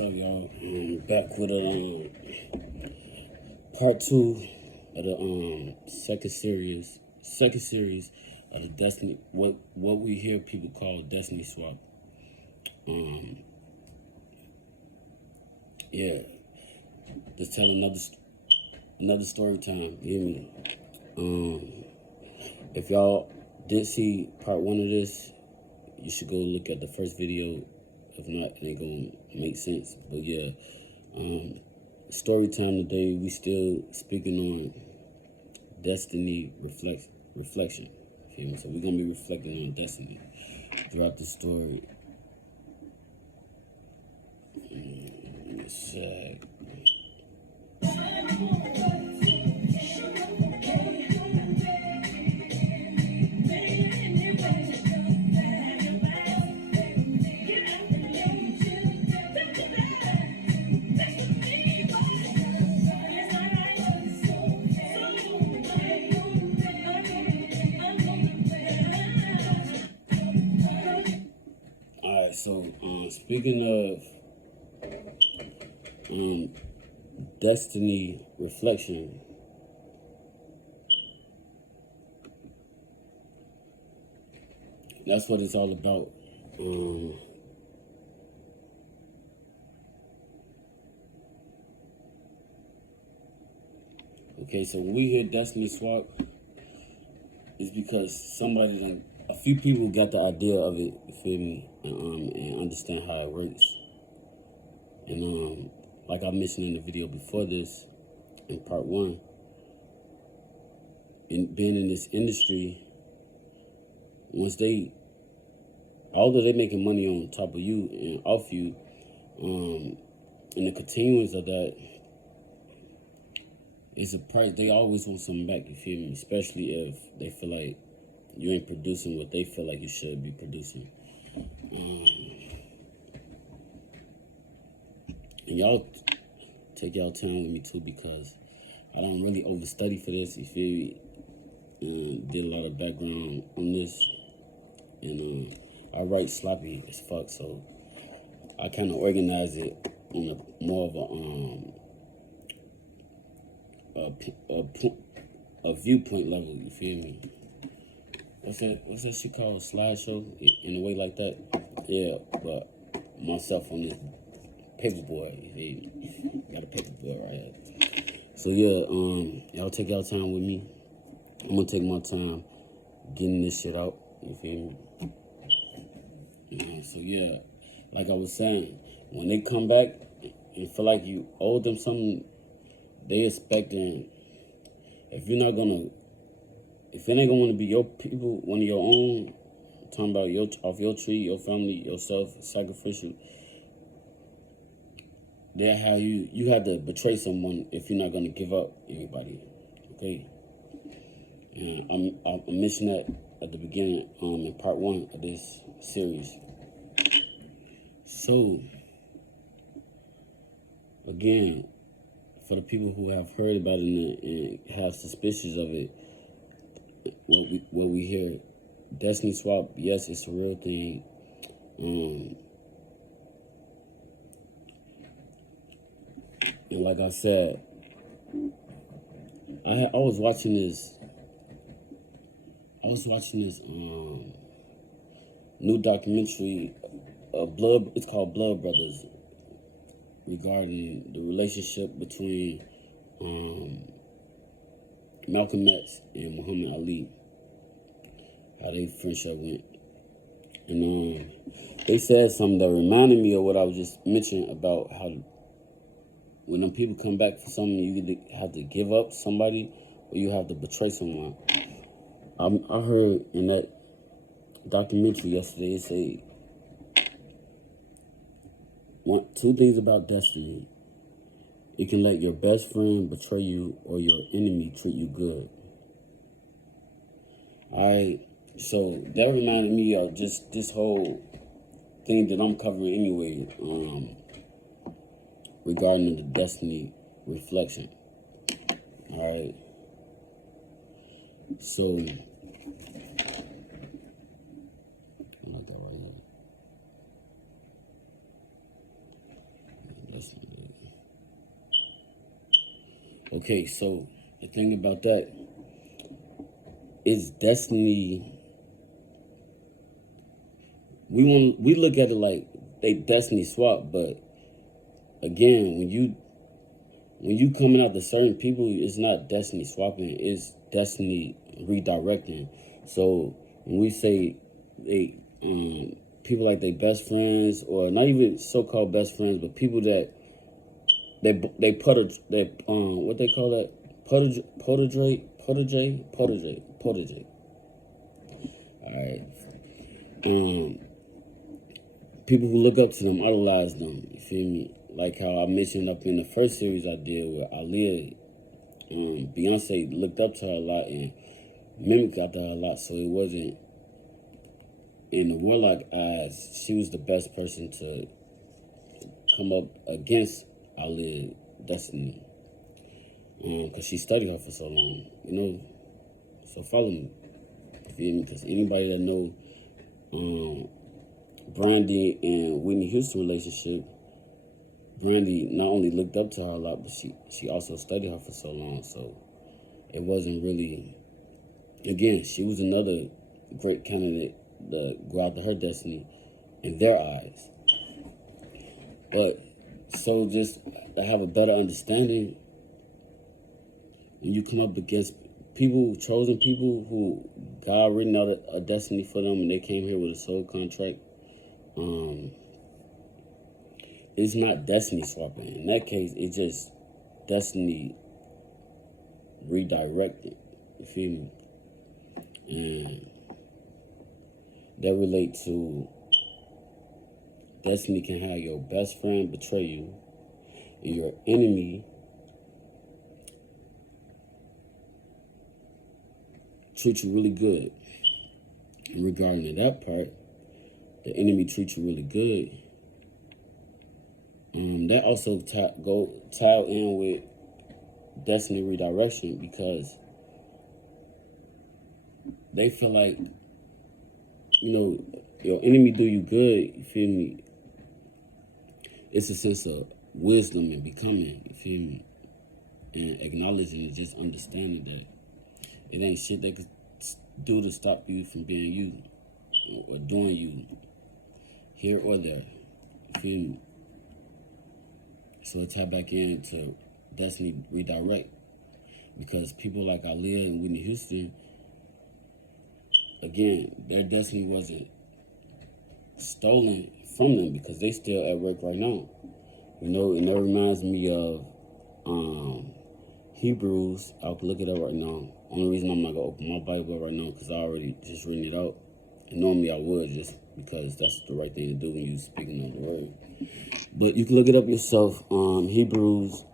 What's up, y'all? Back with part 2 of the second series of the Destiny. What we hear people call Destiny Swap. Yeah, just tell another story time. You hear me? If y'all did see part 1 of this, you should go look at the first video. If not, it ain't gonna make sense. But yeah, story time today. We still speaking on destiny reflection. Feel me? So we're gonna be reflecting on destiny throughout the story. Alright, so speaking of destiny reflection, that's what it's all about. Okay, so when we hear destiny swap, it's because a few people got the idea of it, you feel me, and understand how it works. And like I mentioned in the video before this, in part 1, in being in this industry, although they're making money on top of you and off you, and the continuance of that is a price. They always want something back, you feel me? Especially if they feel like you ain't producing what they feel like you should be producing. And y'all take y'all time with me too, because I don't really overstudy for this, you feel me? Did a lot of background on this, and I write sloppy as fuck, so I kind of organize it on a more of a viewpoint level, you feel me? What's that shit called? A slideshow? In a way like that? Yeah, but myself on this paperboard, you feel me? Got a paperboard right here. So yeah, y'all take y'all time with me. I'm gonna take my time getting this shit out, you feel me? So yeah, like I was saying, when they come back and feel like you owe them something, they expecting, if it ain't gonna be your people, one of your own, talking about off your tree, your family, yourself, sacrificial, they'll have you have to betray someone if you're not gonna give up anybody, okay? And I mentioned that at the beginning, in part 1 of this series. So, again, for the people who have heard about it and have suspicions of it, what we hear, destiny swap, yes, it's a real thing. And like I said, I was watching this new documentary, it's called Blood Brothers, regarding the relationship between Malcolm X and Muhammad Ali, how their friendship went. And they said something that reminded me of what I was just mentioning about how when them people come back for something, you either have to give up somebody or you have to betray someone. I heard in that documentary yesterday, it say two things about destiny. It can let your best friend betray you or your enemy treat you good. Alright, so that reminded me of just this whole thing that I'm covering anyway, regarding the destiny reflection. Alright, so That's not it. Okay, so the thing about that is destiny. We look at it like they destiny swap, but again, when you coming out to certain people, it's not destiny swapping, it's destiny redirecting. So when we say they people like they best friends, or not even so-called best friends, but people that they what they call that, protege. All right, people who look up to them, idolize them. You feel me? Like how I mentioned up in the first series I did with Aaliyah, Beyonce looked up to her a lot and mimicked after her a lot. So it wasn't in the warlock eyes. She was the best person to come up against Aaliyah Destiny, because she studied her for so long. You know, so follow me. You feel me? Because anybody that know Brandy and Whitney Houston relationship, Brandy not only looked up to her a lot, but she also studied her for so long. So it wasn't really, again, she was another great candidate to go after her destiny in their eyes. But so just to have a better understanding, when you come up against people, chosen people who God written out a destiny for them and they came here with a soul contract, it's not destiny swapping. In that case, it's just destiny redirecting. You feel me? And that relate to destiny can have your best friend betray you and your enemy treat you really good. And regarding that part, the enemy treats you really good. That also tie in with destiny redirection, because they feel like, you know, your enemy do you good, you feel me? It's a sense of wisdom and becoming, you feel me? And acknowledging and just understanding that it ain't shit they could do to stop you from being you or doing you here or there, you feel me? So it tie back into destiny redirect, because people like Aaliyah and Whitney Houston, again, their destiny wasn't stolen from them because they still at work right now. You know, and that reminds me of Hebrews. I'll look it up right now. Only reason I'm not gonna open my Bible right now because I already just written it out. And normally I would, just because that's the right thing to do when you speaking of the word. But you can look it up yourself. Hebrews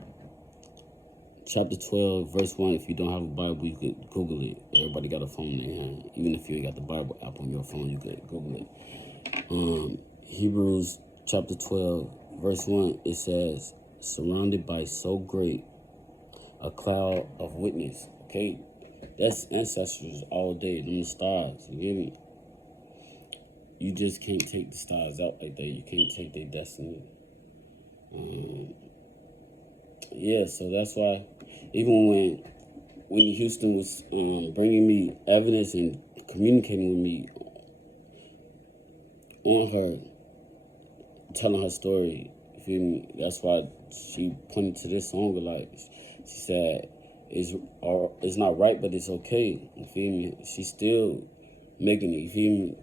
chapter 12, verse 1. If you don't have a Bible, you could Google it. Everybody got a phone in their hand. Even if you ain't got the Bible app on your phone, you could Google it. Hebrews chapter 12, verse 1, it says, surrounded by so great a cloud of witness. Okay? That's ancestors all day. Them the stars. You get me? You just can't take the stars out like that. You can't take their destiny. Yeah, so that's why even when Whitney Houston was bringing me evidence and communicating with me on her, telling her story, you feel me? That's why she pointed to this song a lot. She said, it's not right, but it's okay. You feel me? She's still making it. You feel me?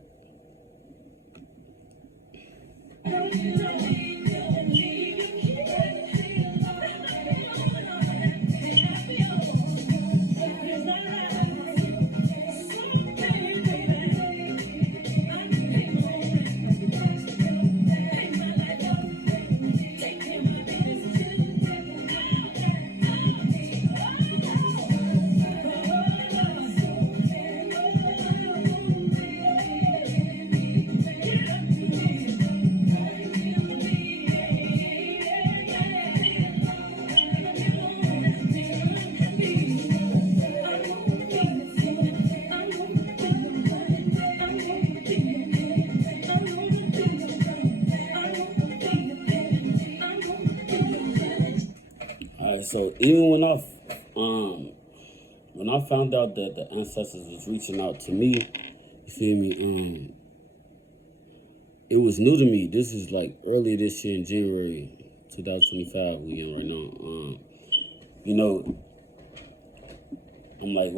So even when I found out that the ancestors was reaching out to me, you feel me? It was new to me. This is like early this year in January 2025. We in right now. You know, I'm like,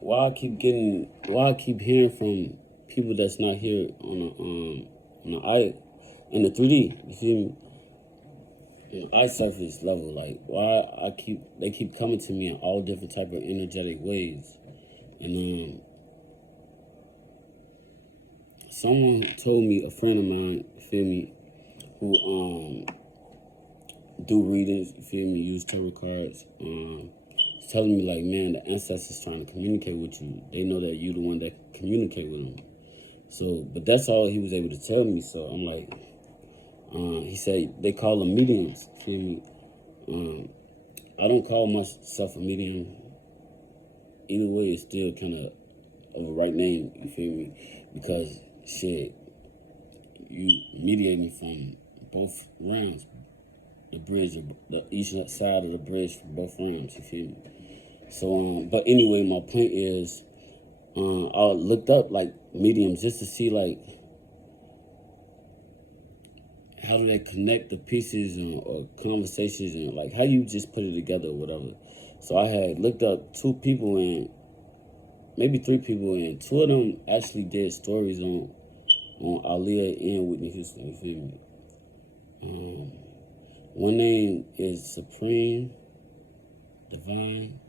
why I keep hearing from people that's not here on in the 3D. You feel me? Eye surface level, like why they keep coming to me in all different type of energetic ways, and someone told me, a friend of mine, feel me, who do readings, feel me, use tarot cards, was telling me like, man, the ancestors trying to communicate with you. They know that you the one that communicate with them. So, but that's all he was able to tell me. So I'm like, he said they call them mediums. Feel me? I don't call myself a medium. Either way, it's still kind of a right name. You feel me? Because shit, you mediating from both realms, the bridge, the each side of the bridge from both realms. You feel me? So, but anyway, my point is, I looked up like mediums just to see like how do they connect the pieces or conversations and like how you just put it together or whatever. So I had looked up 2 people and maybe 3 people, and 2 of them actually did stories on Aaliyah and Whitney Houston. You feel me? One name is Supreme Divine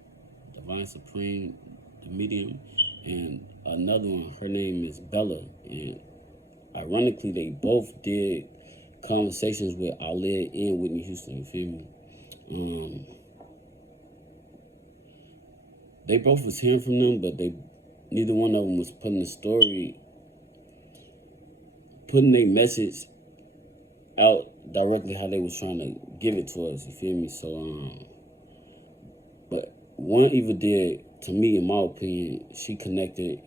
Supreme, the medium, and another one, her name is Bella, and ironically they both did conversations with Aaliyah and Whitney Houston. You feel me? They both was hearing from them, but neither one of them was putting the story, putting their message out directly how they was trying to give it to us. You feel me? So but one even did, to me, in my opinion, she connected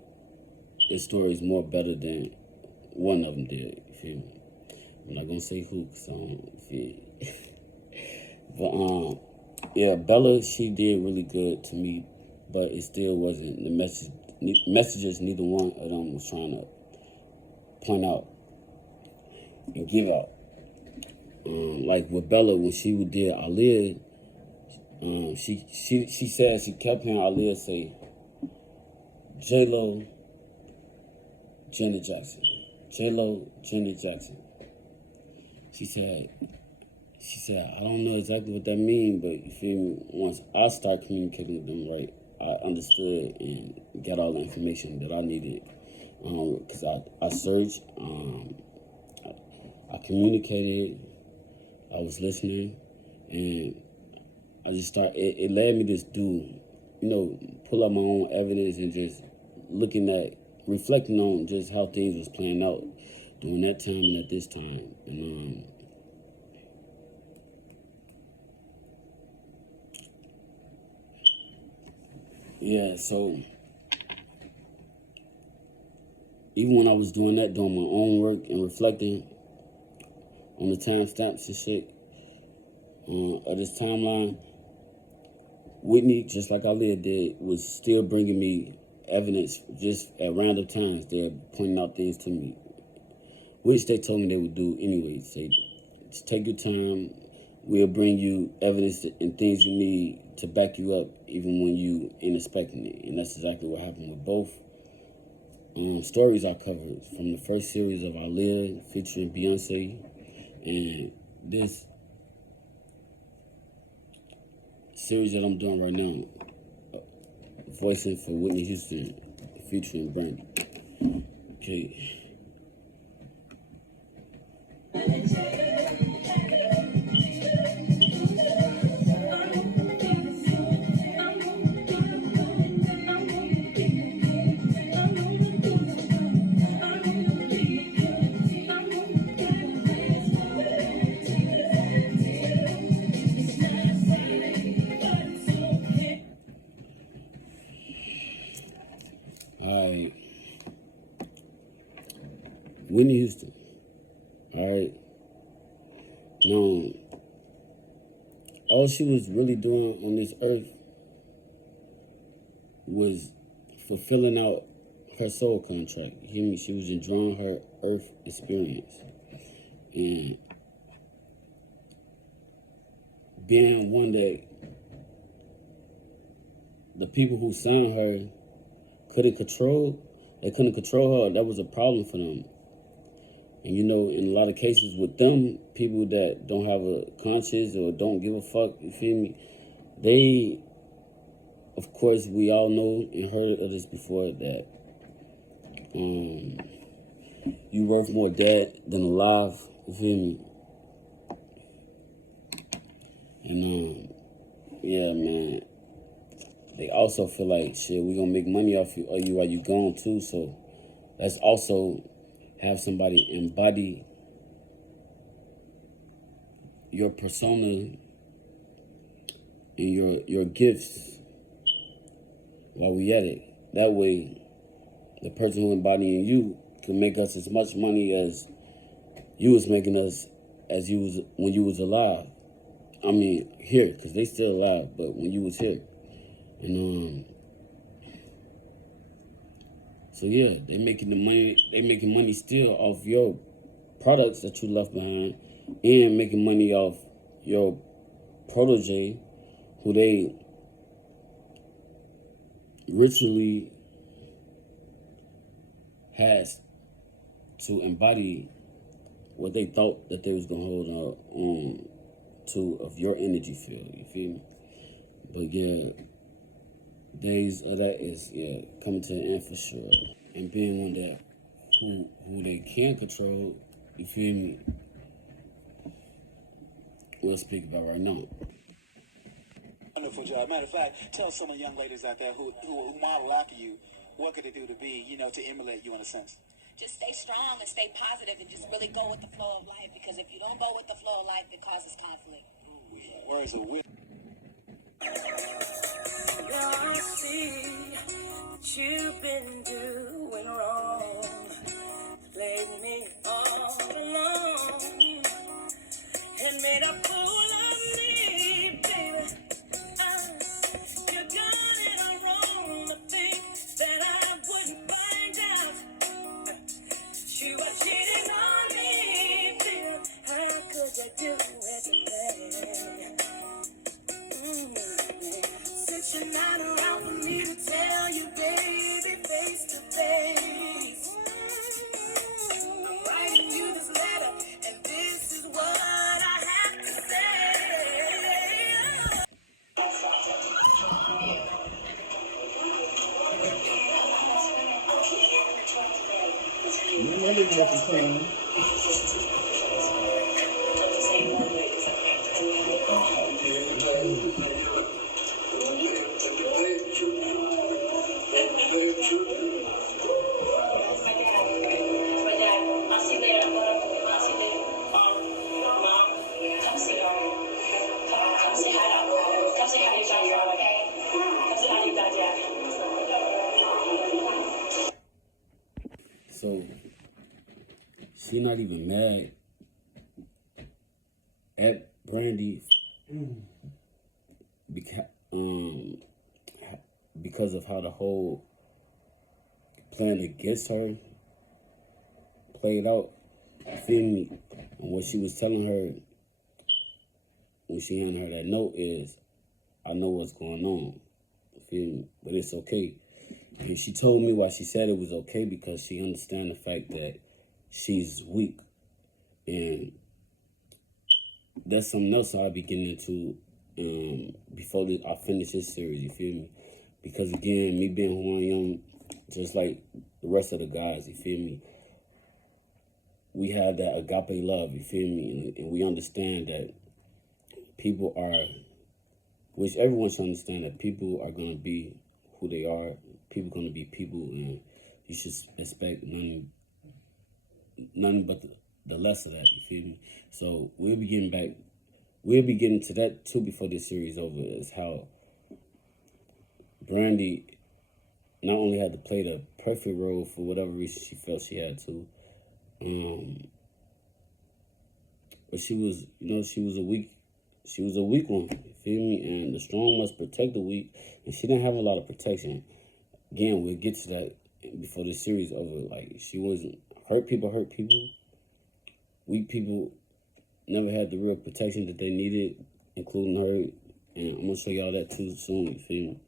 his stories more better than one of them did. You feel me? I'm not gonna say who, cause I don't feel but yeah, Bella, she did really good to me, but it still wasn't the messages neither one of them was trying to point out and give out. Like with Bella, when she did Aaliyah, she said she kept hearing Aaliyah say J-Lo, Janet Jackson. J-Lo, Janet Jackson. She said, I don't know exactly what that means, but you feel me? Once I start communicating with them right, I understood and got all the information that I needed. Because I searched, I communicated, I was listening, and I just started, it led me to do, pull up my own evidence and just reflecting on just how things was playing out during that time and at this time. And yeah, so even when I was doing that, doing my own work and reflecting on the timestamps and shit of this timeline, Whitney, just like Aaliyah did, was still bringing me evidence just at random times. They're pointing out things to me, which they told me they would do anyway. Say, just take your time. We'll bring you evidence and things you need to back you up even when you ain't expecting it. And that's exactly what happened with both stories I covered, from the first series of Aaliyah featuring Beyonce, and this series that I'm doing right now, voicing for Whitney Houston featuring Brandy. Okay. Alright. Whitney Houston. Alright. Now, all she was really doing on this earth was fulfilling out her soul contract. You hear me? She was enjoying her earth experience. And being one that the people who signed her couldn't control, they couldn't control her. That was a problem for them. And you know, in a lot of cases with them, people that don't have a conscience or don't give a fuck, you feel me? They, of course, we all know and heard of this before that you worth more dead than alive, you feel me? And yeah, man. They also feel like, shit, we gonna make money off you while you gone too. So let's also have somebody embody your persona and your gifts while we at it. That way, the person who embodying you can make us as much money as you was making us as you was when you was alive. I mean, here, because they still alive, but when you was here. And so yeah, they making money still off your products that you left behind, and making money off your protege who they ritually has to embody what they thought that they was gonna hold on to of your energy field, you feel me? But yeah, days of that is coming to an end for sure. And being one that who they can control, you feel me? We'll speak about right now. Wonderful job. Matter of fact, tell some of the young ladies out there who model after you, what could they do to be, to emulate you in a sense? Just stay strong and stay positive and just really go with the flow of life, because if you don't go with the flow of life, it causes conflict. Words of wisdom. I see that you've been doing wrong. Played me all along and made a fool of me, baby. You got it all wrong to think that I wouldn't find out you were cheating on me, baby. How could you do it to me? Since you're not around for me to tell you, baby, face to face, I'm writing you this letter, and this is what I have to say. You really get the thing. So she not even mad at Brandy because of how the whole plan against her played out. You feel me? And what she was telling her when she handed her that note is, I know what's going on. You feel me? But it's okay. And she told me why she said it was okay, because she understands the fact that she's weak. And that's something else I'll be getting into before I finish this series, you feel me? Because again, me being who I am, just like the rest of the guys, you feel me? We have that agape love, you feel me? And we understand that people are, which everyone should understand, that people are going to be who they are. People going to be people, and you should expect nothing but the less of that, you feel me? So we'll be getting to that too before this series over, is how Brandy not only had to play the perfect role for whatever reason she felt she had to, but she was, she was a weak she was a weak one. You feel me? And the strong must protect the weak, and she didn't have a lot of protection. Again, we'll get to that before the series over. Like, she wasn't hurt people. Weak people never had the real protection that they needed, including her. And I'm gonna show y'all that too soon. You feel me?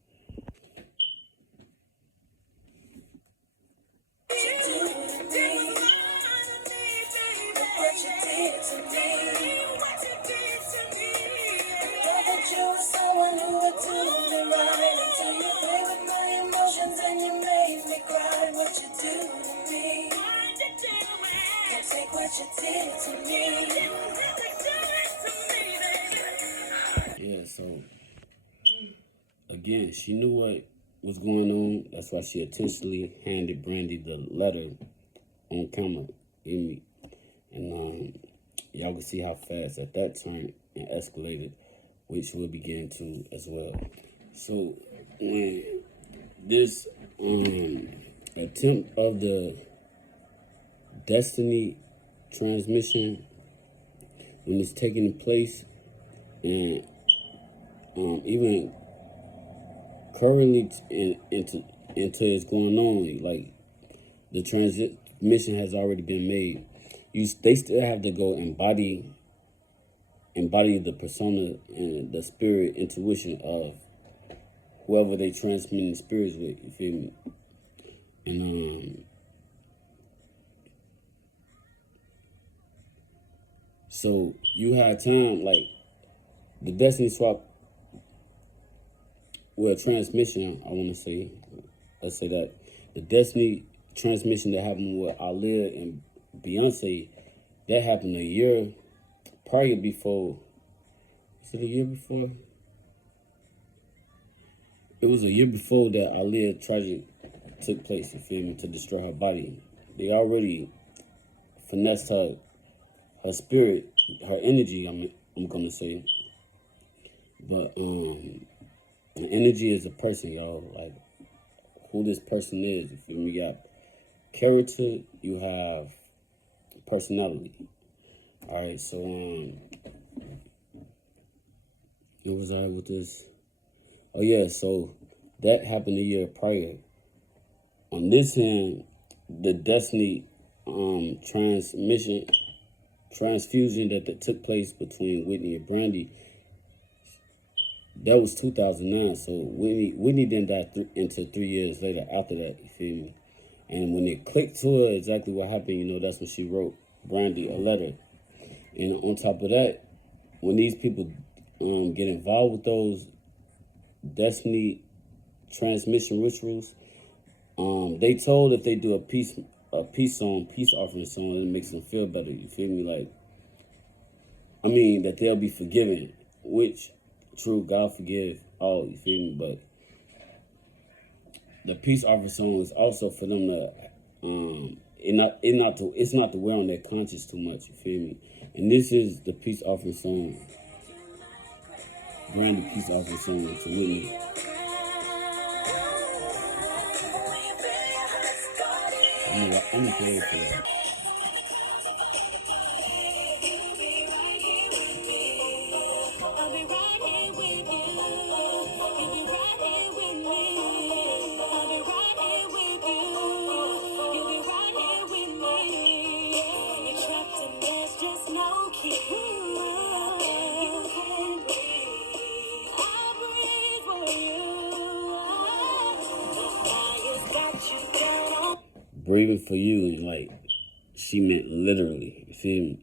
Yeah, so again, she knew what was going on. That's why she intentionally handed Brandy the letter on camera. In me. And y'all can see how fast that turned and escalated, which we'll be getting to as well. So this attempt of the Destiny transmission, when it's taking place, and even currently into it's going on, like the transmission has already been made. They still have to go embody the persona and the spirit intuition of whoever they transmitting spirits with. You feel me? And so you had time, like the Destiny swap, well, transmission, I want to say, let's say that the Destiny transmission that happened with Aaliyah and Beyonce, that happened a year prior before. Is it a year before? It was a year before that Aaliyah tragic took place, you feel me, to destroy her body. They already finessed her spirit, her energy, I'm gonna say. But an energy is a person, y'all. Like, who this person is, you feel me? You got character, you have personality. All right, so what was I with this? Oh yeah, so that happened a year prior. On this hand, the Destiny transfusion that took place between Whitney and Brandy, that was 2009. So Whitney didn't die until 3 years later after that, you feel me? And when it clicked to her exactly what happened, you know, that's when she wrote Brandy a letter. And on top of that, when these people get involved with those Destiny transmission rituals, they told if they do a peace offering song, it makes them feel better. You feel me? Like, I mean, that they'll be forgiven, which, true, God forgive all, you feel me? But the peace offering song is also for them to, it's not to wear on their conscience too much, you feel me? And this is the peace offering song, Brandy peace offering song to Whitney. I'm paying for that. Breathing for you, like, she meant literally, you feel me?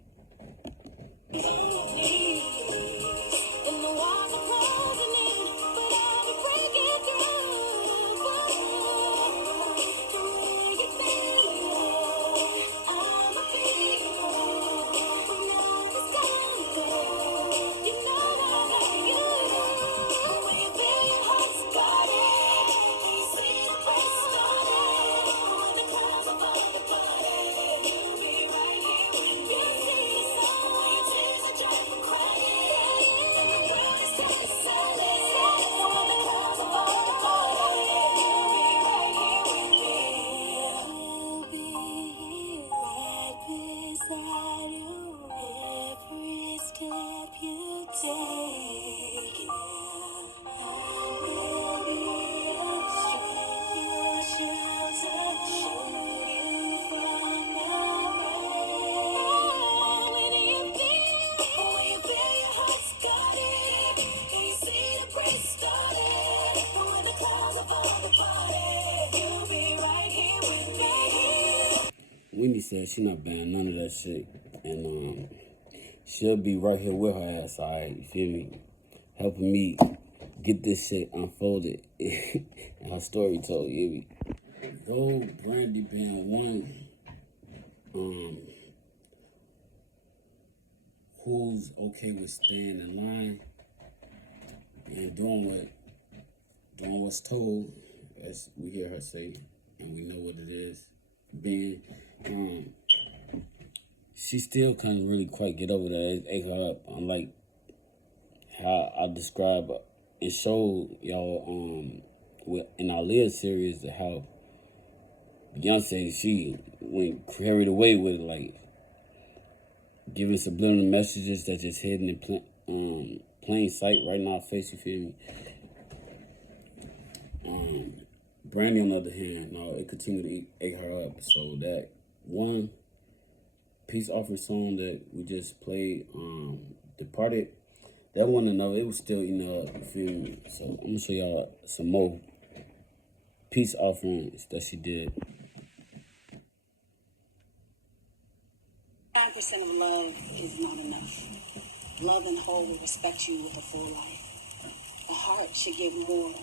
Whitney said she not buying none of that shit. And she'll be right here with her ass, alright, you feel me? Helping me get this shit unfolded and her story told, you hear me? Though Brandy being one, who's okay with staying in line and doing what's told, as we hear her say, and we know what it is, being, she still couldn't really quite get over that. It ate her up. Unlike how I describe and showed y'all in our Leah series, how Beyonce, she went carried away with it, like giving subliminal messages that just hidden in plain sight right in our face, you feel me? Brandy, on the other hand, no, it continued to eat her up. So that one peace offering song that we just played, Departed, that one, it was still eating her up, you feel me? So I'm gonna show y'all some more peace offerings that she did. 5% of love is not enough. Love and whole will respect you with a full life. The heart should give more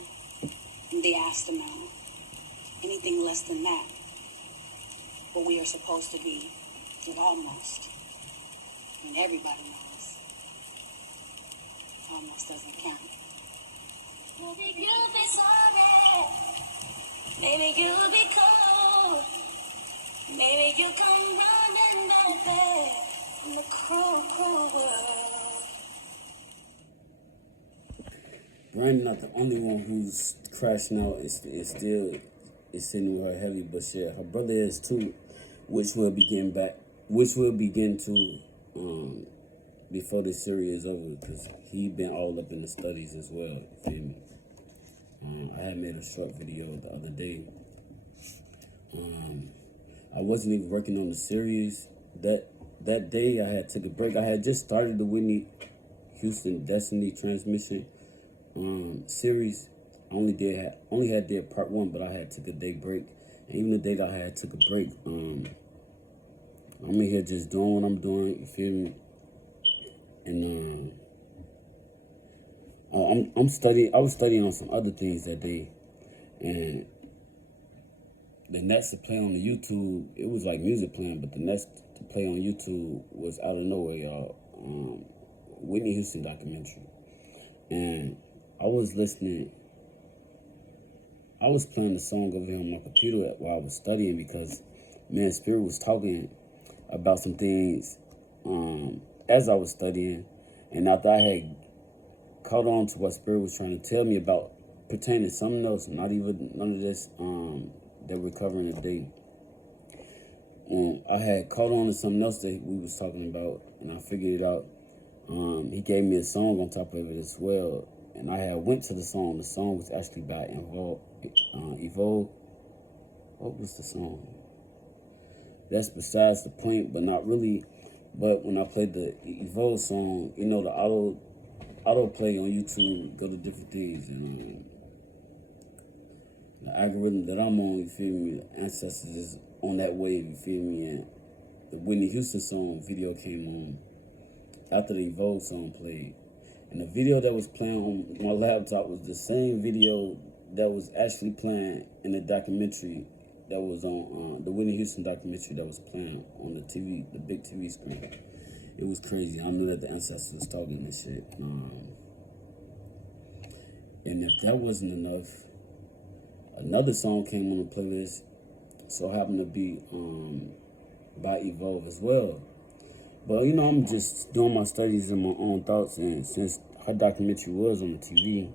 than the asked amount. Anything less than that, what we are supposed to be, is almost. I mean, everybody knows. Almost doesn't count. Maybe you'll be sorry. Maybe you'll be cold. Maybe you'll come running back from the cruel, cruel world. Brandy not the only one who's crashing out. It's still sitting with her heavy, but shit, her brother is too, which we'll begin to before this series is over, because he been all up in the studies as well. You feel me? I had made a short video the other day. I wasn't even working on the series that day. I had took a break. I had just started the Whitney Houston Destiny Transmission series. I only had did part 1, but I had took a day break. And even the day that I had took a break, I'm in here just doing what I'm doing, you feel me? And I'm studying. I was studying on some other things that day, and the next to play on the YouTube, it was like music playing, but the next to play on YouTube was out of nowhere, y'all. Whitney Houston documentary, and I was listening. I was playing the song over here on my computer while I was studying, because man, Spirit was talking about some things as I was studying, and after I had caught on to what Spirit was trying to tell me about pertaining to something else, not even none of this that we're covering today. And I had caught on to something else that we was talking about, and I figured it out. He gave me a song on top of it as well, and I had went to the song. The song was actually by Evolve. What was the song? That's besides the point, but not really. But when I played the Evolve song, the auto play on YouTube go to different things, and the algorithm that I'm on, you feel me, the ancestors is on that wave, you feel me, and the Whitney Houston song video came on after the Evolve song played. And the video that was playing on my laptop was the same video that was actually playing in the documentary that was on the Whitney Houston documentary that was playing on the TV, the big TV screen. It was crazy. I knew that the ancestors was talking this shit. And if that wasn't enough, another song came on the playlist, so happened to be by Evolve as well. But I'm just doing my studies and my own thoughts, and since her documentary was on the TV,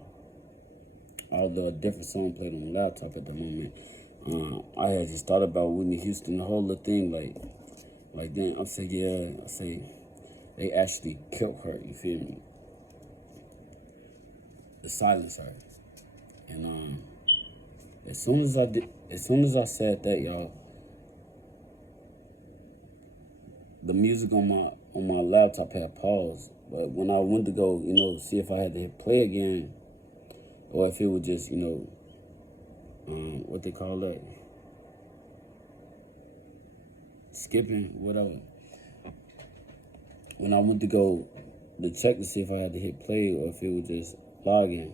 although a different song played on the laptop at the moment, I had just thought about Whitney Houston, the whole little thing, like then I say they actually killed her, you feel me? They silenced her. And as soon as I said that, y'all, the music on my laptop had paused. But when I went to go, see if I had to hit play again, or if it would just, what they call that, skipping, whatever. When I went to go to check to see if I had to hit play or if it was just logging,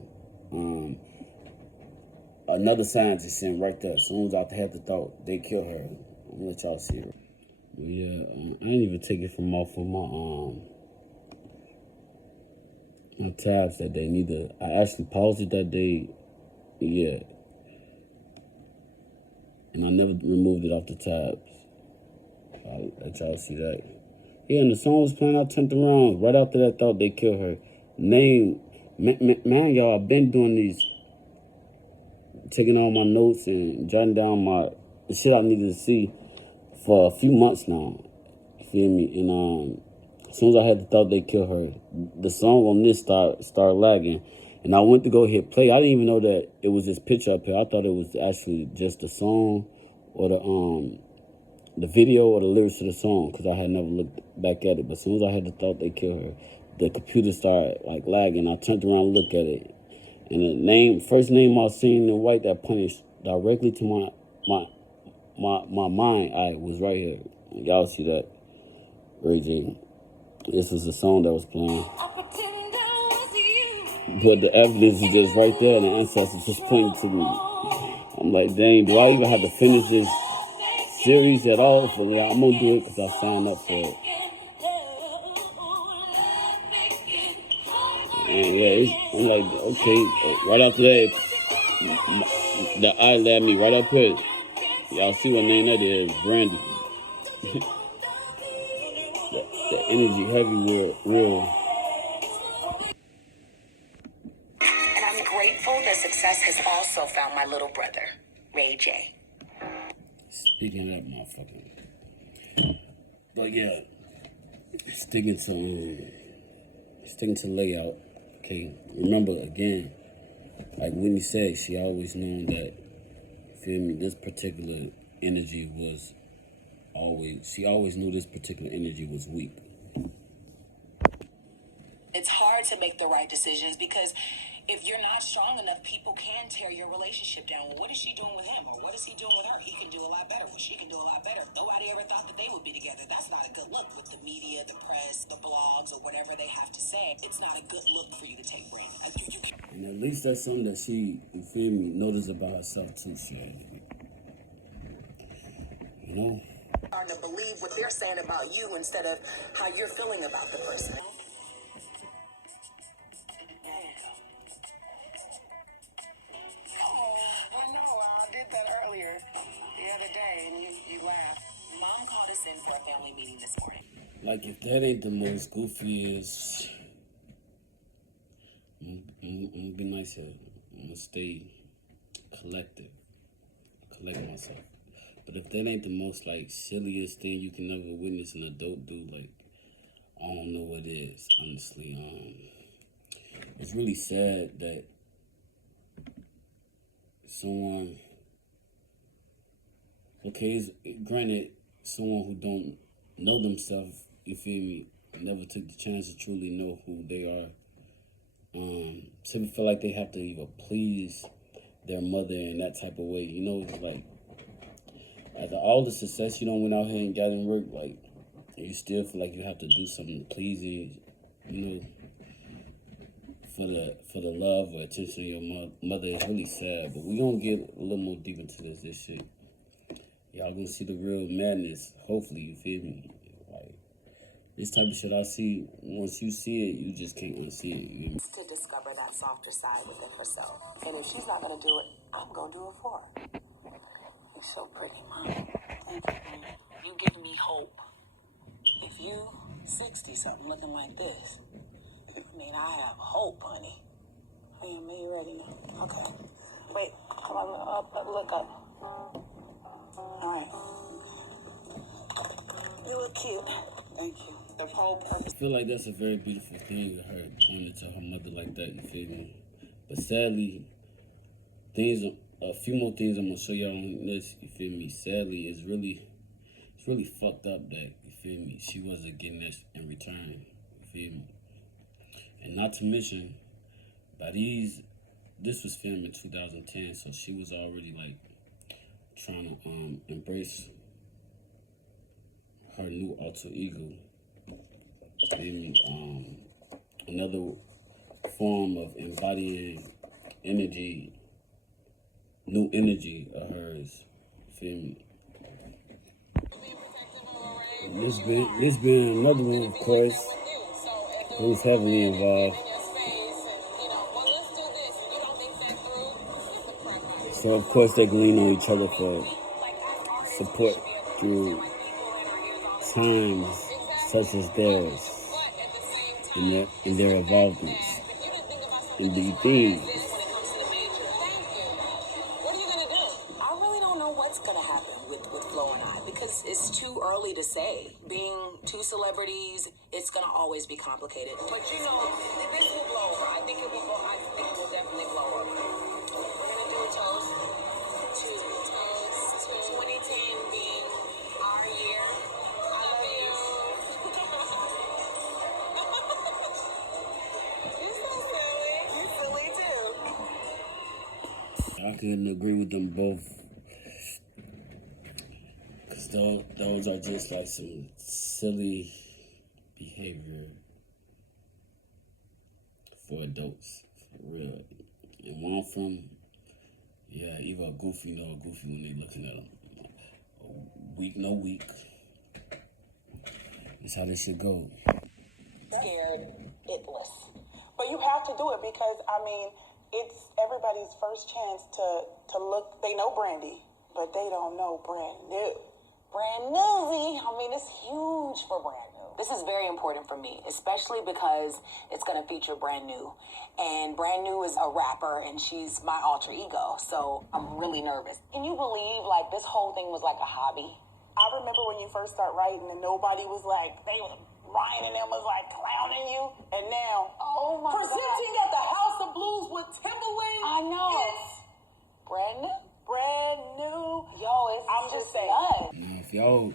another scientist sitting right there. As soon as I had the thought, they killed her. I'm gonna let y'all see her. But yeah, I didn't even take it from off of my tabs that day neither. I actually paused it that day, yeah, and I never removed it off the tabs. I'll let y'all see that. Yeah, and the song was playing. I turned around right after that. Thought they killed her. Man, y'all, I've been doing these, taking all my notes and jotting down the shit I needed to see for a few months now. You feel me? And as soon as I had the thought they killed her, the song on this started lagging, and I went to go hit play. I didn't even know that it was this picture up here. I thought it was actually just the song or the video or the lyrics to the song, because I had never looked back at it. But as soon as I had the thought they killed her, the computer started like lagging. I turned around and looked at it, and the first name I seen in white that punched directly to my mind eye was right here. Y'all see that? Ray J. This is the song that was playing. But the evidence is just right there, and the ancestors just pointing to me. I'm like, dang, do I even have to finish this series at all? For me, I'm gonna do it because I signed up for it. And yeah, I'm like, okay, right after that, the eye led me right up here. Y'all see what name that is, Brandy. the energy heavy real. And I'm grateful that success has also found my little brother, Ray J. Speaking of that motherfucker. But yeah, sticking to layout. Okay, remember again, like Whitney said, she always known that, feel me, this particular energy was she always knew this particular energy was weak. It's hard to make the right decisions because if you're not strong enough, people can tear your relationship down. Well, what is she doing with him? Or what is he doing with her? He can do a lot better. Well, she can do a lot better. Nobody ever thought that they would be together. That's not a good look with the media, the press, the blogs, or whatever they have to say. It's not a good look for you to take, Brandy. And at least that's something that she, you feel me, noticed about herself too, shit. You know? Starting to believe what they're saying about you instead of how you're feeling about the person. I know, I did that earlier, the other day, and you laughed. Mom called us in for a family meeting this morning. Like, if that ain't the most goofiest, I'm gonna be nice here. I'm gonna stay collect myself. But if that ain't the most, like, silliest thing you can ever witness an adult do, like, I don't know what is, honestly. It's really sad that someone, granted, someone who don't know themselves, you feel me, never took the chance to truly know who they are, to feel like they have to either please their mother in that type of way, you know, it's like, after all the success you don't went out here and got in work, like, you still feel like you have to do something to please you know, for the love or attention of your mother. Is really sad. But we gonna get a little more deep into this shit. Y'all gonna see the real madness. Hopefully, you feel me? Like, this type of shit I see, once you see it, you just can't unsee it. You know? To discover that softer side within herself. And if she's not gonna do it, I'm gonna do it for her. You're so pretty, Mom. Thank you, Mom. You give me hope. If you 60-something looking like this, I mean, I have hope, honey. Hey, are you ready now? Okay. Wait, come on, up, look up. All right. You look cute. Thank you. The whole purpose. I feel like that's a very beautiful thing of her pointing to her mother like that, you feel me? But sadly, a few more things I'm gonna show y'all on this, you feel me? Sadly, it's really fucked up that, you feel me, she wasn't getting this in return, you feel me? And not to mention, this was filmed in 2010, so she was already like trying to embrace her new alter ego. And another form of embodying energy, new energy of hers. Feel me? This been another one, of course, who's heavily involved. So of course they can lean on each other for support through times such as theirs in their involvements in the things. What are you gonna do? I really don't know what's gonna happen with Flo and I because it's too early to say. Being two celebrities, it's gonna always be complicated. But you know, this will blow over. I think it will blow. I think it will definitely blow over. We're gonna do a toast to 2010 being our year. I love you. You're so silly. You're silly too. I couldn't agree with them both. Because those are just like some silly behavior for adults, for real. And one of them, yeah, either a goofy, no goofy when they looking at them. Weak, no weak. That's how this should go. Scared, itless. But you have to do it because, I mean, it's everybody's first chance to look. They know Brandy, but they don't know Brand New. Brand newsy. I mean, it's huge for Brand New. This is very important for me, especially because it's going to feature Brand New. And Brand New is a rapper, and she's my alter ego. So I'm really nervous. Can you believe, like, this whole thing was like a hobby? I remember when you first start writing and nobody was like, Ryan and them was like clowning you. And now, Oh, my presenting at the House of Blues with Timberland. I know. It's Brand New? Brand New. Yo, it's I'm just just saying. nuts. Now, if y'all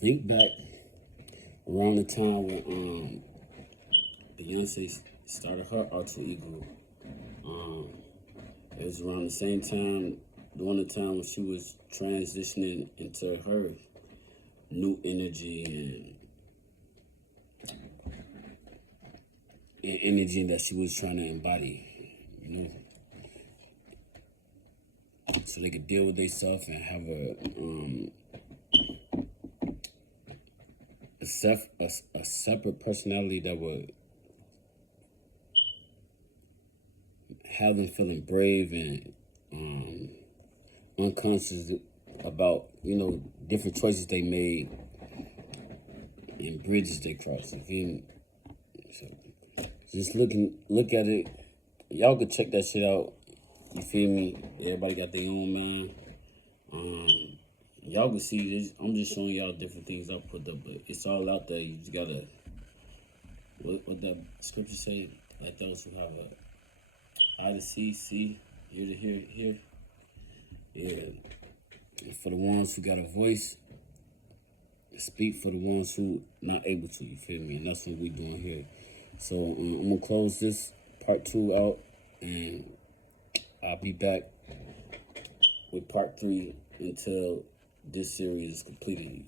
think back around the time when Beyonce started her alter ego, it was around the same time, during the time when she was transitioning into her new energy and energy that she was trying to embody, you know, so they could deal with themselves and have a separate personality that would have them feeling brave and unconscious about, you know, different choices they made and bridges they crossed. You feel me? So just look at it. Y'all could check that shit out. You feel me? Everybody got their own mind. Y'all can see this. I'm just showing y'all different things I put up, but it's all out there. You just gotta, what that scripture say? Like those who have a eye to see, ear to hear. Yeah. And for the ones who got a voice, speak for the ones who not able to. You feel me? And that's what we doing here. So I'm gonna close this part 2 out, and I'll be back with part 3 until this series is completed.